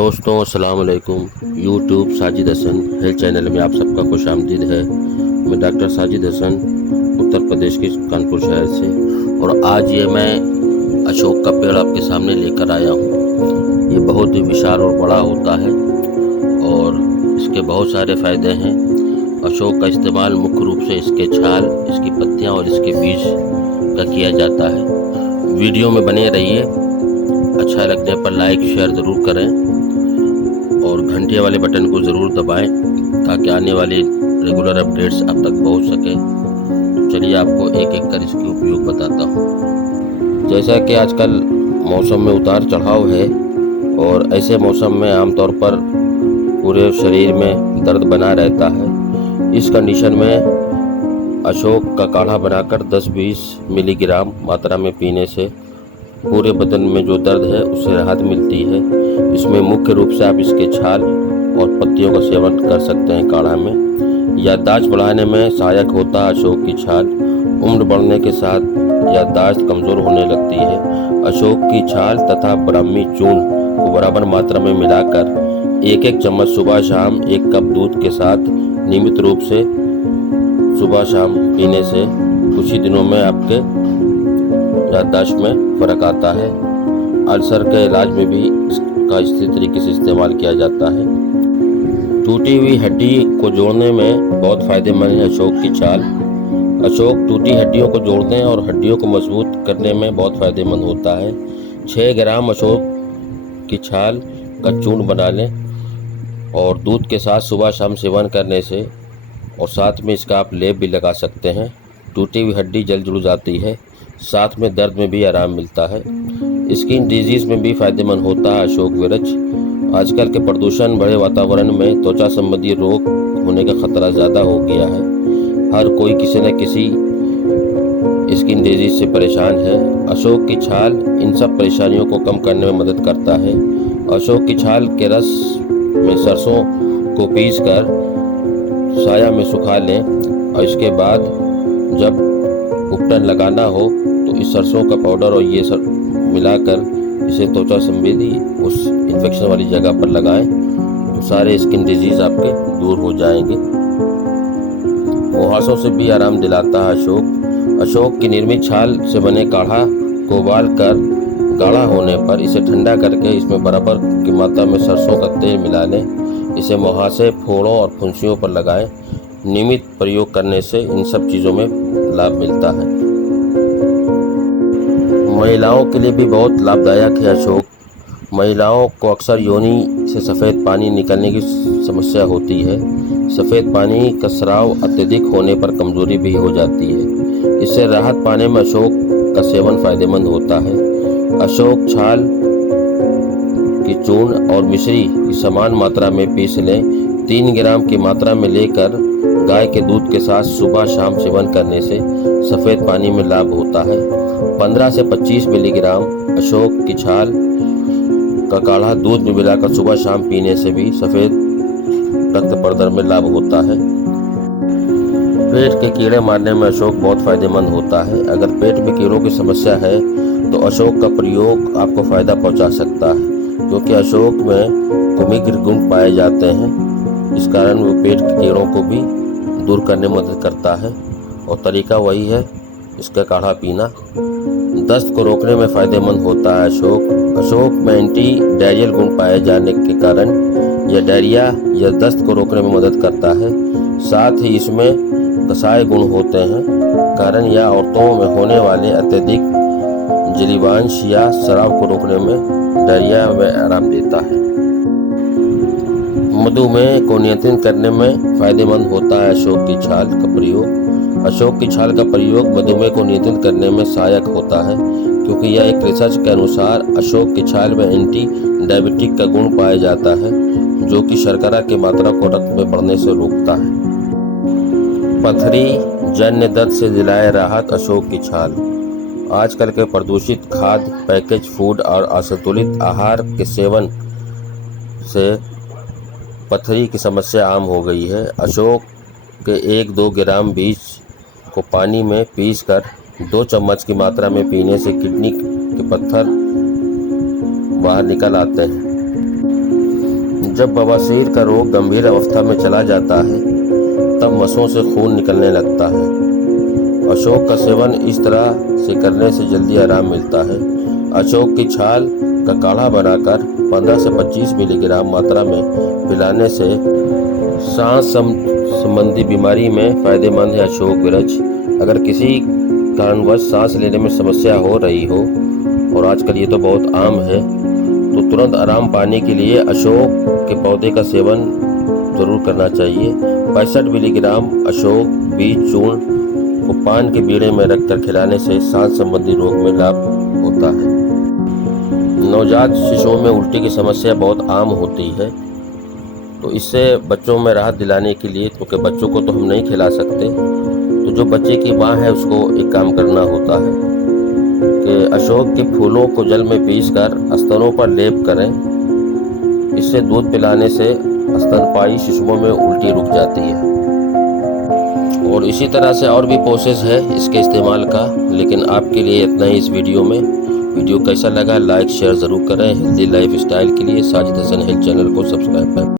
दोस्तों अस्सलाम वालेकुम। YouTube Sajid Hasan health channel में आप सबका खुश आमदीद है। मैं डॉक्टर साजिद हसन उत्तर प्रदेश के कानपुर शहर से, और आज ये मैं अशोक का पेड़ आपके सामने लेकर आया हूँ। ये बहुत ही विशाल और बड़ा होता है और इसके बहुत सारे फ़ायदे हैं। अशोक का इस्तेमाल मुख्य रूप से इसके छाल, इसकी पत्तियाँ और इसके बीज का किया जाता है। वीडियो में बने रहिए। अच्छा लगने पर लाइक शेयर ज़रूर करें और घंटे वाले बटन को ज़रूर दबाएं ताकि आने वाले रेगुलर अपडेट्स आप तक पहुंच सके। तो चलिए आपको एक एक कर इसके उपयोग बताता हूं। जैसा कि आजकल मौसम में उतार चढ़ाव है और ऐसे मौसम में आमतौर पर पूरे शरीर में दर्द बना रहता है। इस कंडीशन में अशोक का काढ़ा बनाकर 10-20 मिलीग्राम मात्रा में पीने से पूरे बदन में जो दर्द है उससे राहत मिलती है। इसमें मुख्य रूप से आप इसके छाल और पत्तियों का सेवन कर सकते हैं। काढ़ा में याददाश्त बढ़ाने में सहायक होता है अशोक की छाल। उम्र बढ़ने के साथ याददाश्त कमज़ोर होने लगती है। अशोक की छाल तथा ब्राह्मी चूर्ण को बराबर मात्रा में मिलाकर 1-1 चम्मच सुबह शाम 1 कप दूध के साथ नियमित रूप से सुबह शाम पीने से कुछ ही दिनों में आपके याददाश्त में फ़र्क आता है। अल्सर के इलाज में भी इसका इसी तरीके से इस्तेमाल किया जाता है। टूटी हुई हड्डी को जोड़ने में बहुत फ़ायदेमंद है अशोक की छाल। अशोक टूटी हड्डियों को जोड़ने और हड्डियों को मजबूत करने में बहुत फ़ायदेमंद होता है। 6 ग्राम अशोक की छाल का चूर्ण बना लें और दूध के साथ सुबह शाम सेवन करने से, और साथ में इसका आप लेप भी लगा सकते हैं। टूटी हुई हड्डी जल्द जुड़ जाती है, साथ में दर्द में भी आराम मिलता है। स्किन डिजीज़ में भी फ़ायदेमंद होता है अशोक वृक्ष। आजकल के प्रदूषण भरे वातावरण में त्वचा संबंधी रोग होने का खतरा ज़्यादा हो गया है। हर कोई किसी न किसी स्किन डिजीज़ से परेशान है। अशोक की छाल इन सब परेशानियों को कम करने में मदद करता है। अशोक की छाल के रस में सरसों को पीसकर साया में सुखा लें और इसके बाद जब उपटन लगाना हो तो इस सरसों का पाउडर और ये मिलाकर इसे त्वचा संबंधी उस इन्फेक्शन वाली जगह पर लगाएं तो सारे स्किन डिजीज़ आपके दूर हो जाएंगे। मुहासों से भी आराम दिलाता है अशोक। अशोक की निर्मित छाल से बने काढ़ा को उबाल कर गाढ़ा होने पर इसे ठंडा करके इसमें बराबर की मात्रा में सरसों का तेल मिला लें। इसे मुहासे, फोड़ों और फुंसियों पर लगाएं। नियमित प्रयोग करने से इन सब चीज़ों में लाभ मिलता है। महिलाओं के लिए भी बहुत लाभदायक है अशोक। महिलाओं को अक्सर योनि से सफ़ेद पानी निकलने की समस्या होती है। सफ़ेद पानी का स्राव अत्यधिक होने पर कमज़ोरी भी हो जाती है। इससे राहत पाने में अशोक का सेवन फ़ायदेमंद होता है। अशोक छाल की चूर्ण और मिश्री की समान मात्रा में पीस लें। 3 ग्राम की मात्रा में लेकर गाय के दूध के साथ सुबह शाम सेवन करने से सफ़ेद पानी में लाभ होता है। 15 से 25 मिलीग्राम अशोक की छाल का काढ़ा दूध में मिलाकर सुबह शाम पीने से भी सफ़ेद रक्त प्रदर्शन में लाभ होता है। पेट के कीड़े मारने में अशोक बहुत फ़ायदेमंद होता है। अगर पेट में कीड़ों की समस्या है तो अशोक का प्रयोग आपको फ़ायदा पहुंचा सकता है, क्योंकि अशोक में कुमिग्र गुण पाए जाते हैं। इस कारण वो पेट के कीड़ों को भी दूर करने में मदद करता है और तरीका वही है, इसका काढ़ा पीना। दस्त को रोकने में फ़ायदेमंद होता है अशोक। अशोक में एंटी डायरियल गुण पाए जाने के कारण यह डायरिया या दस्त को रोकने में मदद करता है। साथ ही इसमें कसाय गुण होते हैं, कारण यह औरतों में होने वाले अत्यधिक जलीवांश या स्राव को रोकने में डायरिया में आराम देता है। मधुमेह को नियंत्रित करने में फ़ायदेमंद होता है अशोक की छाल का प्रयोग। अशोक की छाल का प्रयोग मधुमेह को नियंत्रित करने में सहायक होता है, क्योंकि यह एक रिसर्च के अनुसार अशोक की छाल में एंटी डायबिटिक का गुण पाया जाता है, जो कि शर्करा की मात्रा को रक्त में बढ़ने से रोकता है। पथरी जन्य दर्द से दिलाए राहत अशोक की छाल। आजकल के प्रदूषित खाद्य, पैकेज फूड और असंतुलित आहार के सेवन से पथरी की समस्या आम हो गई है। अशोक के 1-2 ग्राम बीज को पानी में पीसकर 2 चम्मच की मात्रा में पीने से किडनी के पत्थर बाहर निकल आते हैं। जब बवासीर का रोग गंभीर अवस्था में चला जाता है तब मसों से खून निकलने लगता है। अशोक का सेवन इस तरह से करने से जल्दी आराम मिलता है। अशोक की छाल का काढ़ा बनाकर 15 से 25 मिलीग्राम मात्रा में पिलाने से सांस संबंधी बीमारी में फायदेमंद है। अशोक वृक्ष अगर किसी कारणवश सांस लेने में समस्या हो रही हो, और आजकल ये तो बहुत आम है, तो तुरंत आराम पाने के लिए अशोक के पौधे का सेवन जरूर करना चाहिए। 65 मिलीग्राम अशोक बीज चूर्ण को पान के बीड़े में रखकर खिलाने से सांस संबंधी रोग में लाभ होता है। नवजात शिशुओं में उल्टी की समस्या बहुत आम होती है, तो इससे बच्चों में राहत दिलाने के लिए, क्योंकि बच्चों को तो हम नहीं खिला सकते, तो जो बच्चे की माँ है उसको एक काम करना होता है कि अशोक के फूलों को जल में पीसकर स्तनों पर लेप करें। इससे दूध पिलाने से स्तनपायी शिशुओं में उल्टी रुक जाती है। और इसी तरह से और भी प्रोसेस है इसके इस्तेमाल का, लेकिन आपके लिए इतना ही इस वीडियो में। वीडियो कैसा लगा लाइक शेयर ज़रूर करें। हेल्दी लाइफ स्टाइल के लिए साजिद हसन हेल्थ चैनल को सब्सक्राइब करें।